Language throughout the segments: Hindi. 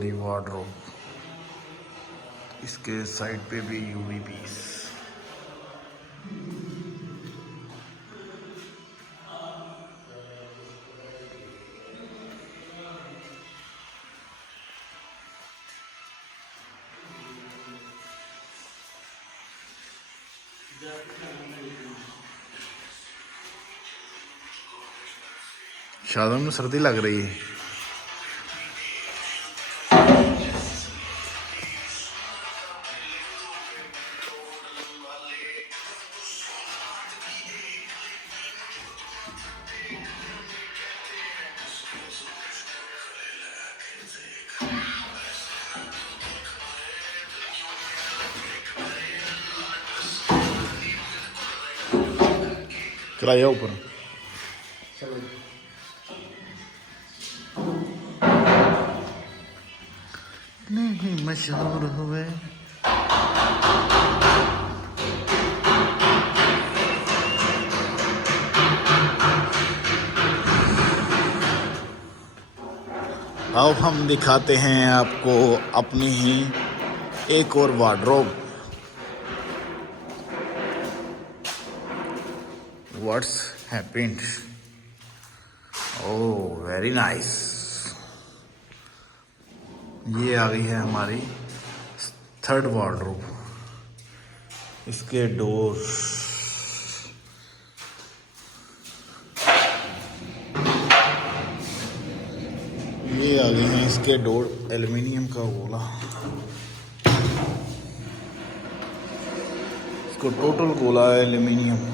वाली वार्डरोब, इसके साइड पे भी यूवी पीस। शादम में सर्दी लग रही है। चलाया ऊपर नहीं मशहूर हुए। अब हम दिखाते हैं आपको अपनी ही एक और wardrobe. What's happened? Oh very nice. ये आ गई है हमारी थर्ड वार्डरोब। इसके डोर ये आ गए हैं। इसके डोर एल्युमिनियम का गोला। इसको टोटल गोला है एल्युमिनियम।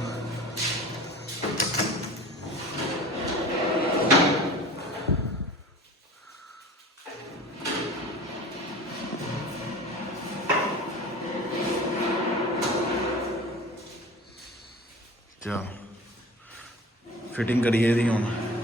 फिटिंग करिए दी हूँ।